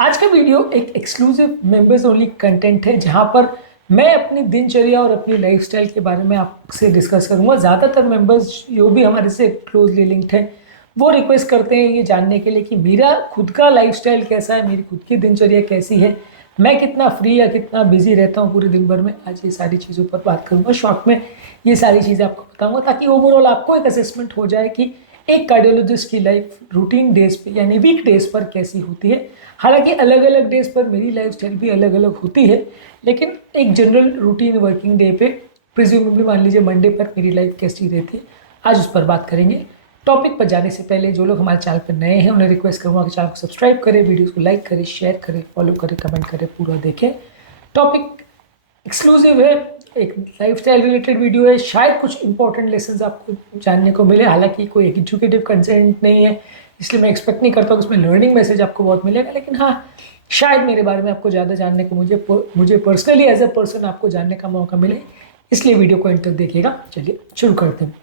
आज का वीडियो एक एक्सक्लूसिव मेंबर्स ओनली कंटेंट है जहां पर मैं अपनी दिनचर्या और अपनी लाइफस्टाइल के बारे में आपसे डिस्कस करूंगा। ज़्यादातर मेंबर्स जो भी हमारे से क्लोजली लिंक्ड हैं वो रिक्वेस्ट करते हैं ये जानने के लिए कि मेरा खुद का लाइफस्टाइल कैसा है, मेरी खुद की दिनचर्या कैसी है, मैं कितना फ्री या कितना बिजी रहता हूँ पूरे दिन भर में। आज ये सारी चीज़ों पर बात करूँगा, शॉर्ट में ये सारी चीज़ें आपको बताऊँगा ताकि ओवरऑल आपको एक असेसमेंट हो जाए कि एक कार्डियोलॉजिस्ट की लाइफ रूटीन डेज पे यानी वीक डेज पर कैसी होती है। हालांकि अलग अलग डेज पर मेरी लाइफस्टाइल भी अलग अलग होती है, लेकिन एक जनरल रूटीन वर्किंग डे पे प्रिज्यूमेबली मान लीजिए मंडे पर मेरी लाइफ कैसी रहती है, आज उस पर बात करेंगे। टॉपिक पर जाने से पहले जो लोग हमारे चैनल पर नए हैं उन्हें रिक्वेस्ट करूँगा कि चैनल को सब्सक्राइब करें, वीडियोज़ को लाइक करें, शेयर करें, फॉलो करें, कमेंट करें, पूरा देखें। टॉपिक एक्सक्लूसिव है, एक लाइफस्टाइल रिलेटेड वीडियो है, शायद कुछ इंपॉर्टेंट लेसन्स आपको जानने को मिले। हालांकि कोई एजुकेटिव कंटेंट नहीं है, इसलिए मैं एक्सपेक्ट नहीं करता हूँ कि इसमें लर्निंग मैसेज आपको बहुत मिलेगा, लेकिन हाँ शायद मेरे बारे में आपको ज़्यादा जानने को मुझे पर्सनली एज अ पर्सन आपको जानने का मौका मिले, इसलिए वीडियो को एंड तक देखिएगा। चलिए शुरू करते हैं।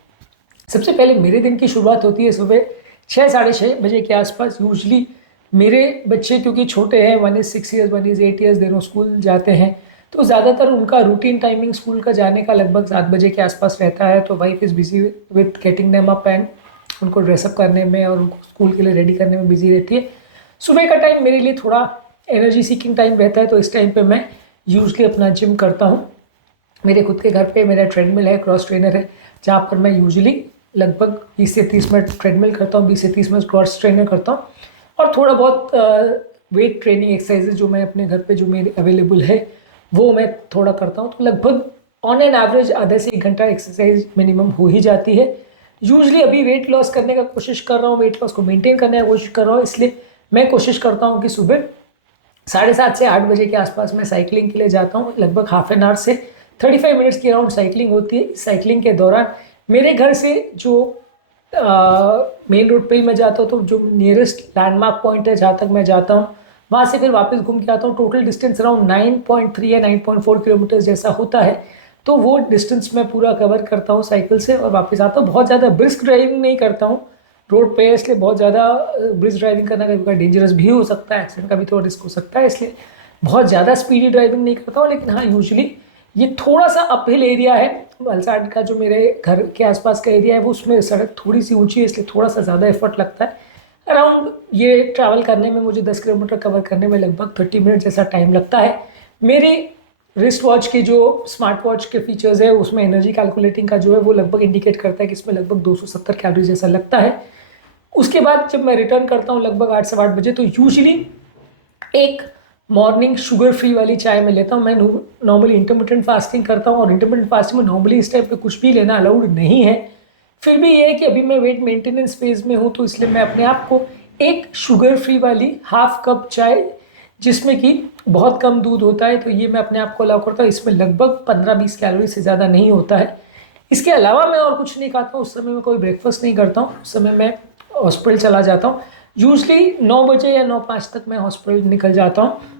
सबसे पहले मेरे दिन की शुरुआत होती है सुबह 6 साढ़े 6 बजे के आसपास। यूजली मेरे बच्चे क्योंकि छोटे हैं, 1 is 6 years 1 is 8 years, दोनों स्कूल जाते हैं, तो ज़्यादातर उनका रूटीन टाइमिंग स्कूल का जाने का लगभग 7 बजे के आसपास रहता है। तो wife is busy with getting them up and उनको ड्रेसअप करने में और उनको स्कूल के लिए रेडी करने में बिजी रहती है। सुबह का टाइम मेरे लिए थोड़ा एनर्जी सीकिंग टाइम रहता है, तो इस टाइम पे मैं यूजली अपना जिम करता हूँ। मेरे खुद के घर पे मेरा ट्रेडमिल है, क्रॉस ट्रेनर है, जहाँ पर मैं यूजली लगभग 20 से 30 मिनट ट्रेडमिल करता हूँ, 20 से 30 मिनट क्रॉस ट्रेनर करता हूँ, और थोड़ा बहुत वेट ट्रेनिंग एक्सरसाइजेज जो मैं अपने घर पे जो मेरे अवेलेबल है वो मैं थोड़ा करता हूँ। तो लगभग ऑन एन एवरेज आधा से 1 घंटा एक्सरसाइज मिनिमम हो ही जाती है। यूजली अभी वेट लॉस करने का कोशिश कर रहा हूँ, वेट लॉस को मेंटेन करने का कोशिश कर रहा हूँ, इसलिए मैं कोशिश करता हूँ कि सुबह 7:30 से 8 बजे के आसपास मैं साइकिलिंग के लिए जाता हूँ। लगभग हाफ एन आवर से 35 मिनट्स की अराउंड साइकिलिंग होती है। साइकिलिंग के दौरान मेरे घर से जो मेन रोड पे ही मैं जाता हूँ, तो जो नियरेस्ट लैंडमार्क पॉइंट है जहाँ तक मैं जाता हूँ वहाँ से फिर वापस घूम के आता हूँ। टोटल डिस्टेंस अराउंड 9.3 या 9.4 किलोमीटर जैसा होता है, तो वो डिस्टेंस मैं पूरा कवर करता हूँ साइकिल से और वापस आता हूँ। बहुत ज़्यादा ब्रिस्क ड्राइविंग नहीं करता हूँ रोड पे, इसलिए बहुत ज़्यादा ब्रिस्क ड्राइविंग करना कभी कभी डेंजरस भी हो सकता है, एक्सीडेंट का भी थोड़ा रिस्क हो सकता है, इसलिए बहुत ज़्यादा स्पीडी ड्राइविंग नहीं करता हूँ। लेकिन हाँ यूजुअली ये थोड़ा सा अपहिल एरिया है, वलसाड का जो मेरे घर के आसपास का एरिया है वो, उसमें सड़क थोड़ी सी ऊंची है, इसलिए थोड़ा सा ज़्यादा एफर्ट लगता है। अराउंड ये ट्रैवल करने में मुझे 10 किलोमीटर कवर करने में लगभग 30 मिनट जैसा टाइम लगता है। मेरी रिस्ट वॉच की जो स्मार्ट वॉच के फीचर्स है उसमें एनर्जी कैलकुलेटिंग का जो है वो लगभग इंडिकेट करता है कि इसमें लगभग 270 कैलोरी जैसा लगता है। उसके बाद जब मैं रिटर्न करता हूँ लगभग 8 से 8 बजे, तो यूजली एक मॉर्निंग शुगर फ्री वाली चाय मैं लेता हूँ। मैं नॉर्मली इंटरमिटेंट फास्टिंग करता हूँ और इंटरमिटेंट फास्टिंग में नॉर्मली इस टाइप पे कुछ भी लेना अलाउड नहीं है। फिर भी ये है कि अभी मैं वेट मेंटेनेंस फेज में हूँ, तो इसलिए मैं अपने आप को एक शुगर फ्री वाली हाफ कप चाय जिसमें कि बहुत कम दूध होता है, तो ये मैं अपने आप को अलाउ करता हूँ। इसमें लगभग 15-20 कैलोरी से ज़्यादा नहीं होता है। इसके अलावा मैं और कुछ नहीं खाता हूँ। उस समय मैं कोई ब्रेकफास्ट नहीं करता हूँ, उस समय मैं हॉस्पिटल चला जाता हूँ। यूजली 9 बजे या 9:05 तक मैं हॉस्पिटल निकल जाता हूँ।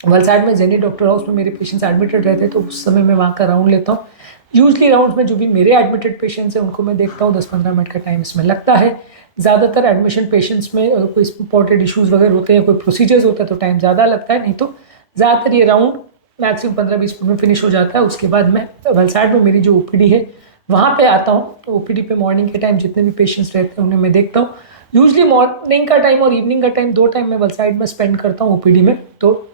वलसाड में जेनी डॉक्टर हाउस में मेरे पेशेंट्स एडमिटेड रहते हैं, तो उस समय मैं वहाँ का राउंड लेता हूँ। यूजली राउंड में जो भी मेरे एडमिटेड पेशेंट्स हैं उनको मैं देखता हूँ, 10-15 मिनट का टाइम इसमें लगता है। ज़्यादातर एडमिशन पेशेंट्स में कोई इंपॉर्टेंट इशूज़ वगैरह होते हैं, कोई प्रोसीजर्स होता है तो टाइम ज़्यादा लगता है, नहीं तो ज़्यादातर ये राउंड मैक्सिमम 15-20 मिनट में फिनिश हो जाता है। उसके बाद मैं वलसाड में मेरी जो ओपीडी है वहाँ पे आता हूँ। तो ओपीडी पे मॉर्निंग के टाइम जितने भी पेशेंट्स रहते हैं उन्हें मैं देखता हूँ। यूजली मॉर्निंग का टाइम और इवनिंग का टाइम, 2 टाइम मैं वलसाड में स्पेंड करता हूँ ओपीडी में। तो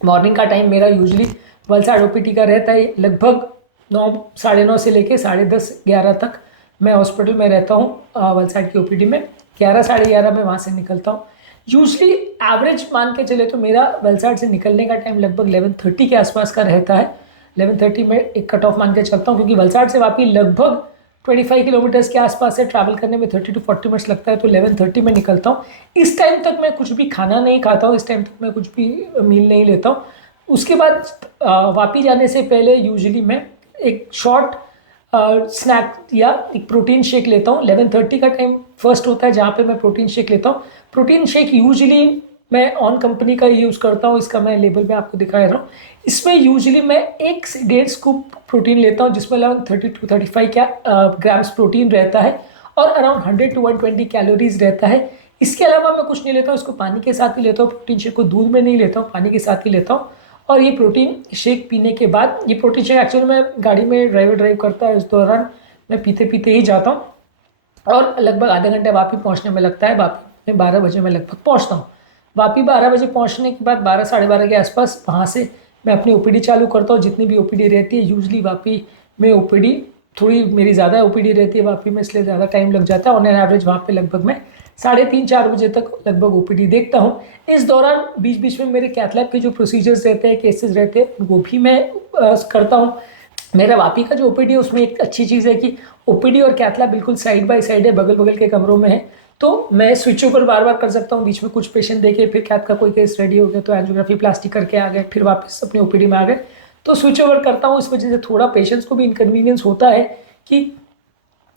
मॉर्निंग का टाइम मेरा यूजली वलसाड ओपीडी का रहता है लगभग 9 साढ़े 9 से लेके 10:30-11 तक मैं हॉस्पिटल में रहता हूँ वलसाड की ओपीडी में। 11 साढ़े 11 में वहाँ से निकलता हूँ। यूजली एवरेज मान के चले तो मेरा वलसाड से निकलने का टाइम लगभग 11:30 के आसपास का रहता है। 11:30 में एक कट ऑफ मान के चलता हूँ, क्योंकि वलसाड से वापस लगभग 25 किलोमीटर्स के आसपास से ट्रैवल करने में 30 to 40 मिनट्स लगता है, तो 11:30 में निकलता हूँ। इस टाइम तक मैं कुछ भी खाना नहीं खाता हूँ, इस टाइम तक मैं कुछ भी मील नहीं लेता हूँ। उसके बाद वापस जाने से पहले यूजुअली मैं एक शॉर्ट स्नैक या एक प्रोटीन शेक लेता हूँ। 11:30 का टाइम फर्स्ट होता है जहाँ पे मैं प्रोटीन शेक लेता हूँ। प्रोटीन शेक यूजुअली मैं ऑन कंपनी का यूज़ करता हूँ, इसका मैं लेबल में आपको दिखा रहा हूँ। इसमें यूजुअली मैं 1 से 1.5 स्कूप प्रोटीन लेता हूँ, जिसमें लगभग 30 to 35 ग्राम्स प्रोटीन रहता है और अराउंड 100 to 120 कैलोरीज रहता है। इसके अलावा मैं कुछ नहीं लेता हूँ, इसको पानी के साथ ही लेता हूँ। प्रोटीन शेक को दूध में नहीं लेता हूँ, पानी के साथ ही लेता हूँ। और ये प्रोटीन शेक पीने के बाद, ये प्रोटीन शेक एक्चुअली मैं गाड़ी में ड्राइव करता है, इस दौरान मैं पीते पीते ही जाता हूँ और लगभग आधा घंटे वापी पहुँचने में लगता है। वापी में 12 बजे मैं लगभग पहुँचता हूँ। वापी 12 बजे पहुँचने के बाद 12 साढ़े 12 के आसपास वहाँ से मैं अपनी ओपीडी चालू करता हूँ। जितनी भी ओपीडी रहती है, यूजली वापी में ओपीडी थोड़ी मेरी ज़्यादा ओपीडी रहती है वापी में, इसलिए ज़्यादा टाइम लग जाता है। ऑन एन एवरेज वहाँ पे लगभग मैं 3:30-4 बजे तक लगभग ओपीडी देखता हूँ। इस दौरान बीच बीच में मेरे कैथ लैब के जो प्रोसीजर्स रहते हैं, केसेस रहते हैं, वो भी मैं करता हूँ। मेरा वापी का जो ओपीडी है उसमें एक अच्छी चीज़ है कि ओपीडी और कैथ लैब बिल्कुल साइड बाय साइड है, बगल बगल के कमरों में है, तो मैं स्विच ओवर बार बार कर सकता हूँ। बीच में कुछ पेशेंट देखे, फिर कैथ का कोई केस रेडी हो गया तो एंजियोग्राफी प्लास्टिक करके आ गए, फिर वापस अपनी ओपीडी में आ गए, तो स्विच ओवर करता हूँ। इस वजह से थोड़ा पेशेंट्स को भी इनकन्वीनियंस होता है कि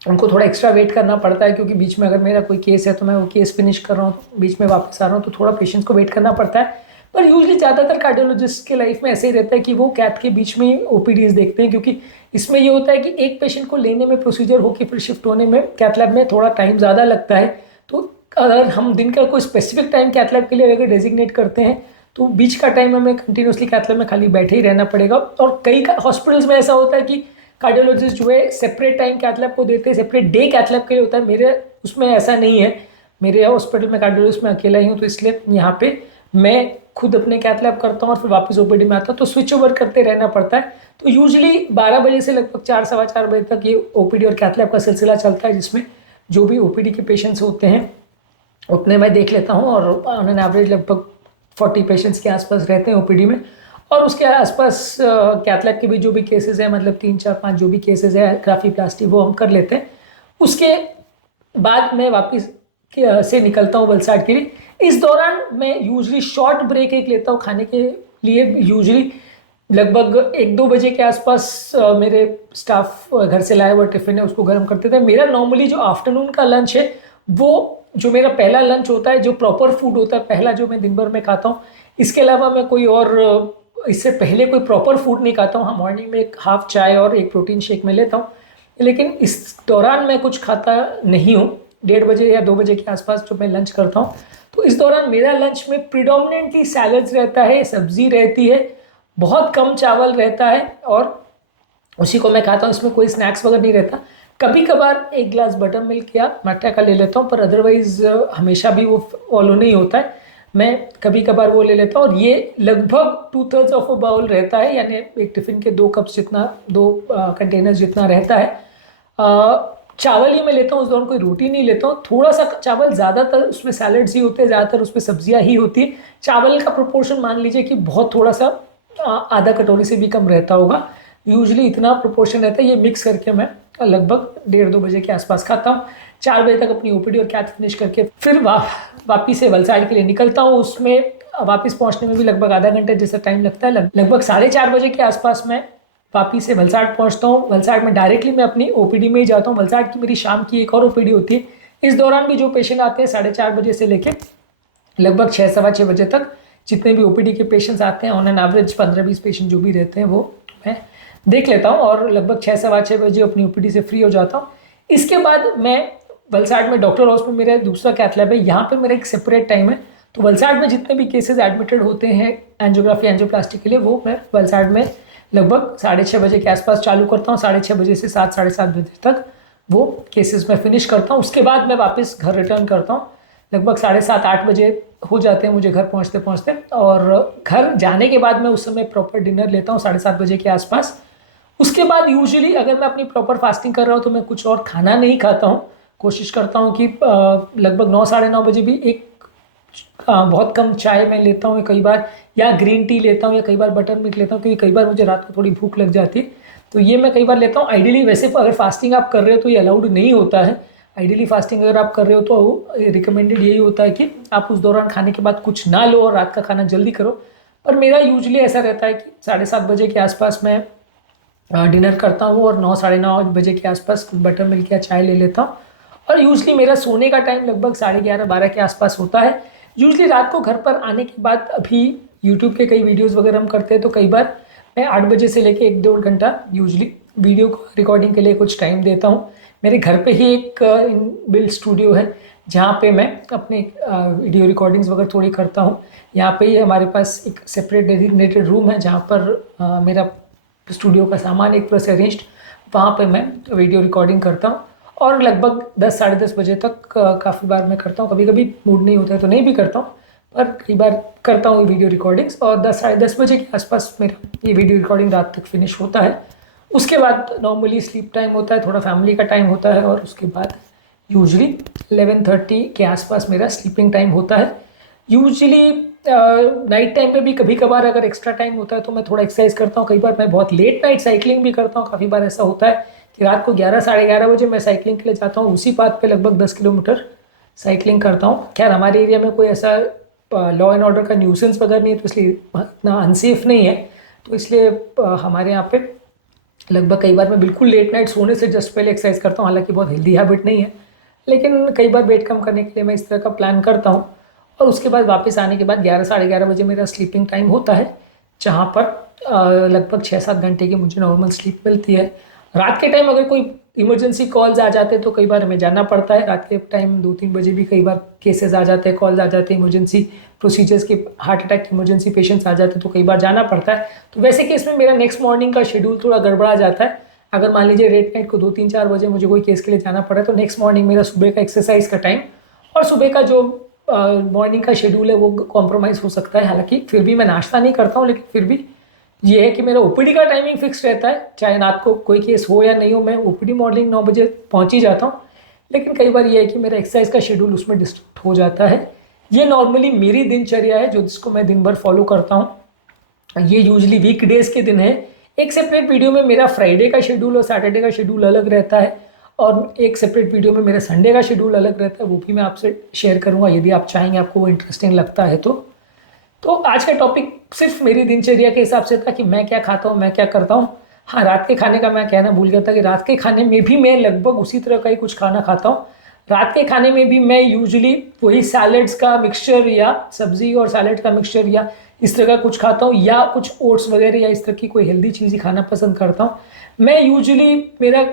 उनको थोड़ा एक्स्ट्रा वेट करना पड़ता है, क्योंकि बीच में अगर मेरा कोई केस है तो मैं वो केस फिनिश कर रहा हूँ, बीच में वापस आ रहा हूँ, तो थोड़ा पेशेंट्स को वेट करना पड़ता है। पर यूजली ज़्यादातर कार्डियोलॉजिस्ट के लाइफ में ऐसे ही रहता है कि वो कैथ के बीच में ओपीडीज देखते हैं, क्योंकि इसमें ये होता है कि एक पेशेंट को लेने में, प्रोसीजर होकर फिर शिफ्ट होने में कैथ लैब में थोड़ा टाइम ज़्यादा लगता है। तो अगर हम दिन का कोई स्पेसिफिक टाइम कैथ लैब के लिए अगर डेजिग्नेट करते हैं तो बीच का टाइम हमें कंटिन्यूसली कैथ लैब में खाली बैठे ही रहना पड़ेगा। और कई हॉस्पिटल्स में ऐसा होता है कि कार्डियोलॉजिस्ट जो है सेपरेट टाइम कैथ लैब को देते हैं, सेपरेट डे कैथ लैब के लिए होता है। मेरे उसमें ऐसा नहीं है, मेरे हॉस्पिटल में कार्डियोलॉजिस्ट में अकेला ही हूँ, तो इसलिए यहाँ पे मैं खुद अपने कैथ लैब करता हूँ और फिर वापस ओपीडी में आता हूँ, तो स्विच ओवर करते रहना पड़ता है। तो यूजली 12 बजे से लगभग 4 सवा 4 बजे तक ये ओपीडी और कैथ लैब का सिलसिला चलता है, जिसमें जो भी ओपीडी के पेशेंट्स होते हैं उतने मैं देख लेता हूँ। और ऑन एन एवरेज लगभग 40 पेशेंट्स के आसपास रहते हैं ओपीडी में। और उसके आसपास कैथ लैब के भी जो भी केसेस हैं, मतलब 3 4 5 जो भी केसेस है ग्राफी प्लास्टी, वो हम कर लेते हैं। उसके बाद मैं वापस से निकलता हूँ वलसाड के लिए। इस दौरान मैं यूजली शॉर्ट ब्रेक एक लेता हूँ खाने के लिए। यूजली लगभग 1-2 बजे के आसपास मेरे स्टाफ घर से लाया हुआ टिफ़िन है उसको गर्म करते थे। मेरा नॉर्मली जो आफ्टरनून का लंच है, वो जो मेरा पहला लंच होता है, जो प्रॉपर फूड होता है पहला, जो मैं दिन भर में खाता हूँ, इसके अलावा मैं कोई और इससे पहले कोई प्रॉपर फूड नहीं खाता हूँ। हाँ, मॉर्निंग में एक हाफ चाय और एक प्रोटीन शेक में लेता हूँ, लेकिन इस दौरान मैं कुछ खाता नहीं हूँ। 1:30 बजे या 2 बजे के आसपास जो मैं लंच करता हूँ, तो इस दौरान मेरा लंच में प्रिडोमिनेंटली सैलड्स रहता है, सब्जी रहती है, बहुत कम चावल रहता है और उसी को मैं खाता हूँ। इसमें कोई स्नैक्स वगैरह नहीं रहता। कभी कभार एक ग्लास बटर मिल्क या मट्ठा का ले लेता हूँ, पर अदरवाइज हमेशा भी वो फॉलो नहीं होता है। मैं कभी कभार वो ले लेता हूँ और ये लगभग 2/3 ऑफ अ बाउल रहता है, यानी एक टिफ़िन के 2 कप्स जितना, 2 कंटेनर्स जितना रहता है। चावल ही मैं लेता हूँ, उस दौरान कोई रोटी नहीं लेता हूँ। थोड़ा सा चावल, ज़्यादातर उसमें सैलड्स ही होते हैं, ज़्यादातर उसमें सब्जियाँ ही होती है। चावल का प्रोपोर्शन मान लीजिए कि बहुत थोड़ा सा आधा कटोरी से भी कम रहता होगा, यूजली इतना प्रोपोर्शन रहता है। ये मिक्स करके मैं लगभग 1:30-2 बजे के आसपास खाता हूँ। 4 बजे तक अपनी ओपीडी और कैथ फिनिश करके फिर वापिस से वलसाड के लिए निकलता हूँ। उसमें वापस पहुँचने में भी लगभग आधा घंटे जैसा टाइम लगता है। लगभग 4:30 बजे के आसपास मैं वापिस से वलसाड पहुँचता हूँ। वलसाड में डायरेक्टली मैं अपनी ओपीडी में ही जाता हूँ। वलसाड की मेरी शाम की एक और ओपीडी होती है। इस दौरान भी जो पेशेंट आते हैं 4:30 बजे से लेके लगभग 6 सवा 6 बजे तक, जितने भी ओपीडी के पेशेंट्स आते हैं, ऑन एन एवरेज 15-20 पेशेंट जो भी रहते हैं, वो मैं देख लेता हूँ और लगभग 6 सवा 6 बजे अपनी ओपीडी से फ्री हो जाता हूँ। इसके बाद मैं वलसाड में डॉक्टर हाउस में मेरा दूसरा कैथ लैब है, यहाँ पे मेरा एक सेपरेट टाइम है। तो वलसाड में जितने भी केसेस एडमिटेड होते हैं एंजियोग्राफी एंजियोप्लास्टी के लिए, वो मैं वलसाड में लगभग 6:30 बजे के आसपास चालू करता हूँ। 6:30 बजे से 7 साढ़े 7 बजे तक वो केसेस मैं फिनिश करता हूँ। उसके बाद मैं वापस घर रिटर्न करता हूँ। लगभग 7:30-8 बजे हो जाते हैं मुझे घर पहुँचते पहुँचते, और घर जाने के बाद मैं उस समय प्रॉपर डिनर लेता हूँ 7:30 बजे के आसपास। उसके बाद यूजुअली अगर मैं अपनी प्रॉपर फास्टिंग कर रहा हूँ तो मैं कुछ और खाना नहीं खाता हूँ। कोशिश करता हूँ कि लगभग 9 साढ़े 9 बजे भी एक बहुत कम चाय मैं लेता हूँ कई बार, या ग्रीन टी लेता हूँ, या कई बार बटर मिल्क लेता हूँ, क्योंकि कई बार मुझे रात को थोड़ी भूख लग जाती है, तो ये मैं कई बार लेता हूँ। आइडियली वैसे अगर फास्टिंग आप कर रहे हो तो ये अलाउड नहीं होता है। आइडियली फास्टिंग अगर आप कर रहे हो तो रिकमेंडेड यही होता है कि आप उस दौरान खाने के बाद कुछ ना लो और रात का खाना जल्दी करो। पर मेरा यूजुअली ऐसा रहता है कि 7:30 बजे के आसपास मैं डिनर करता हूँ और 9 साढ़े 9 बजे के आसपास बटर मिल्क या चाय ले लेता हूँ। और यूजली मेरा सोने का टाइम लगभग 11:30-12 के आसपास होता है। यूजली रात को घर पर आने के बाद, अभी यूट्यूब के कई वीडियोस वगैरह हम करते हैं, तो कई बार मैं 8 बजे से लेके 1-1.5 घंटा यूजली वीडियो रिकॉर्डिंग के लिए कुछ टाइम देता हूँ। मेरे घर पे ही एक बिल्ड स्टूडियो है जहाँ पे मैं अपने वीडियो रिकॉर्डिंग्स वगैरह थोड़ी करता हूँ। यहाँ पे ही हमारे पास एक सेपरेट डेडिकेटेड रूम है जहाँ पर मेरा स्टूडियो का सामान एक पूरा से अरेंज्ड, वहाँ पे मैं वीडियो रिकॉर्डिंग करता हूँ और लगभग 10 साढ़े 10 बजे तक काफ़ी बार मैं करता हूँ। कभी कभी मूड नहीं होता है तो नहीं भी करता हूँ, पर कई बार करता हूँ वीडियो रिकॉर्डिंग्स। और 10 साढ़े 10 बजे के आसपास मेरा ये वीडियो रिकॉर्डिंग रात तक फिनिश होता है। उसके बाद नॉर्मली स्लीप टाइम होता है, थोड़ा फैमिली का टाइम होता है और उसके बाद यूजली 11:30 के आसपास मेरा स्लीपिंग टाइम होता है। यूजली नाइट टाइम में भी कभी कभार अगर एक्स्ट्रा टाइम होता है तो मैं थोड़ा एक्सरसाइज करता हूँ। कई बार मैं बहुत लेट नाइट साइकिलिंग भी करता हूँ। काफ़ी बार ऐसा होता है कि रात को 11 साढ़े 11 बजे मैं साइकिलिंग के लिए जाता हूँ, उसी पाथ पे लगभग 10 किलोमीटर साइकिलिंग करता हूँ। खैर हमारे एरिया में कोई ऐसा लॉ एंड ऑर्डर का न्यूसेंस वगैरह नहीं है तो इसलिए इतना अनसेफ नहीं है, तो इसलिए हमारे यहाँ पे लगभग कई बार मैं बिल्कुल लेट नाइट सोने से जस्ट पहले एक्सरसाइज करता हूँ। हालांकि बहुत हेल्दी हैबिट नहीं है, लेकिन कई बार वेट कम करने के लिए मैं इस तरह का प्लान करता हूँ। और उसके बाद वापस आने के बाद 11 साढ़े 11 बजे मेरा स्लीपिंग टाइम होता है, जहाँ पर लगभग 6-7 घंटे की मुझे नॉर्मल स्लीप मिलती है। रात के टाइम अगर कोई इमरजेंसी कॉल्स आ जाते हैं तो कई बार हमें जाना पड़ता है। रात के टाइम 2-3 बजे भी कई बार केसेस आ जाते हैं, कॉल्स आ जाते हैं, इमरजेंसी प्रोसीजर्स के, हार्ट अटैक के इमरजेंसी पेशेंट्स आ जाते हैं तो कई बार जाना पड़ता है। तो वैसे केस में मेरा नेक्स्ट मॉर्निंग का शेड्यूल थोड़ा गड़बड़ा जाता है। अगर मान लीजिए लेट नाइट को 2-3-4 बजे मुझे कोई केस के लिए जाना पड़ा तो नेक्स्ट मॉर्निंग मेरा सुबह का एक्सरसाइज का टाइम और सुबह का जो मॉर्निंग का शेड्यूल है वो कॉम्प्रोमाइज़ हो सकता है। हालांकि फिर भी मैं नाश्ता नहीं करता हूँ, लेकिन फिर भी ये है कि मेरा ओपीडी का टाइमिंग फिक्स रहता है। चाहे रात को कोई केस हो या नहीं हो, मैं ओपीडी मॉर्निंग 9 बजे पहुँच ही जाता हूँ। लेकिन कई बार ये है कि मेरा एक्सरसाइज का शेड्यूल उसमें डिस्टर्ब हो जाता है। ये नॉर्मली मेरी दिनचर्या है जो जिसको मैं दिन भर फॉलो करता हूँ। ये यूजली वीकडेज के दिन है। एक सेपरेट वीडियो में मेरा फ्राइडे का शेड्यूल और सैटरडे का शेड्यूल अलग रहता है, और एक सेपरेट वीडियो में मेरा संडे का शेड्यूल अलग रहता है, वो भी मैं आपसे शेयर करूँगा यदि आप चाहेंगे, आपको वो इंटरेस्टिंग लगता है तो आज का टॉपिक सिर्फ मेरी दिनचर्या के हिसाब से था कि मैं क्या खाता हूँ, मैं क्या करता हूँ। हाँ, रात के खाने का मैं कहना भूल गया था कि रात के खाने में भी मैं लगभग उसी तरह का ही कुछ खाना खाता हूँ। रात के खाने में भी मैं यूजुअली वही सैलड्स का मिक्सचर या सब्जी और सैलड का मिक्सचर या इस तरह का कुछ खाता हूँ, या कुछ ओट्स वगैरह या इस तरह की कोई हेल्दी चीज़ ही खाना पसंद करता हूँ। मैं यूजुअली मेरा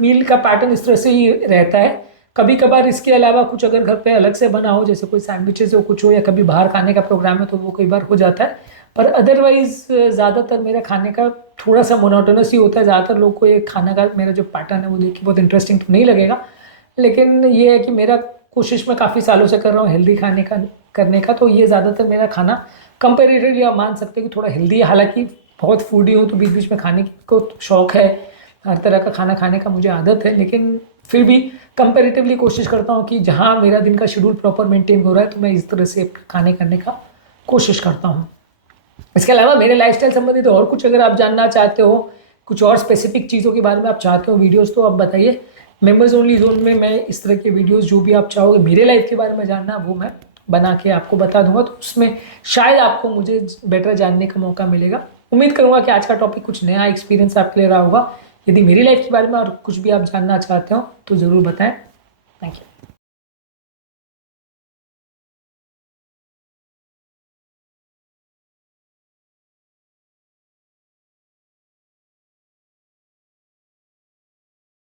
मील का पैटर्न इस तरह से ही रहता है। कभी कभार इसके अलावा कुछ अगर घर पे अलग से बना हो, जैसे कोई सैंडविचेस हो कुछ हो, या कभी बाहर खाने का प्रोग्राम है तो वो कई बार हो जाता है। पर अदरवाइज ज़्यादातर मेरा खाने का थोड़ा सा मोनोटोनस ही होता है। ज़्यादातर लोग को ये खाने का मेरा जो पैटर्न है वो देख के बहुत इंटरेस्टिंग तो नहीं लगेगा, लेकिन ये है कि मेरा कोशिश मैं काफ़ी सालों से कर रहा हूँ हेल्दी खाने का करने का। तो ये ज़्यादातर मेरा खाना कंपेरेटिवली आप मान सकते हैं कि थोड़ा हेल्दी है। हालांकि बहुत फूडी हूँ तो बीच बीच में खाने को शौक है, हर तरह का खाना खाने का मुझे आदत है, लेकिन फिर भी कंपेरेटिवली कोशिश करता हूँ कि जहाँ मेरा दिन का शेड्यूल प्रॉपर मेंटेन हो रहा है तो मैं इस तरह से खाने करने का कोशिश करता हूँ। इसके अलावा मेरे लाइफस्टाइल संबंधित और कुछ अगर आप जानना चाहते हो, कुछ और स्पेसिफिक चीज़ों के बारे में आप चाहते हो वीडियोस, तो आप बताइए। मेंबर्स ओनली जोन में मैं इस तरह के वीडियोस जो भी आप चाहोगे मेरे लाइफ के बारे में जानना, वो मैं बना के आपको बता दूंगा, तो उसमें शायद आपको मुझे बेटर जानने का मौका मिलेगा। उम्मीद करूँगा कि आज का टॉपिक कुछ नया एक्सपीरियंस आपके लिए रहा होगा। यदि मेरी लाइफ के बारे में और कुछ भी आप जानना चाहते हो तो ज़रूर बताएं। Thank you.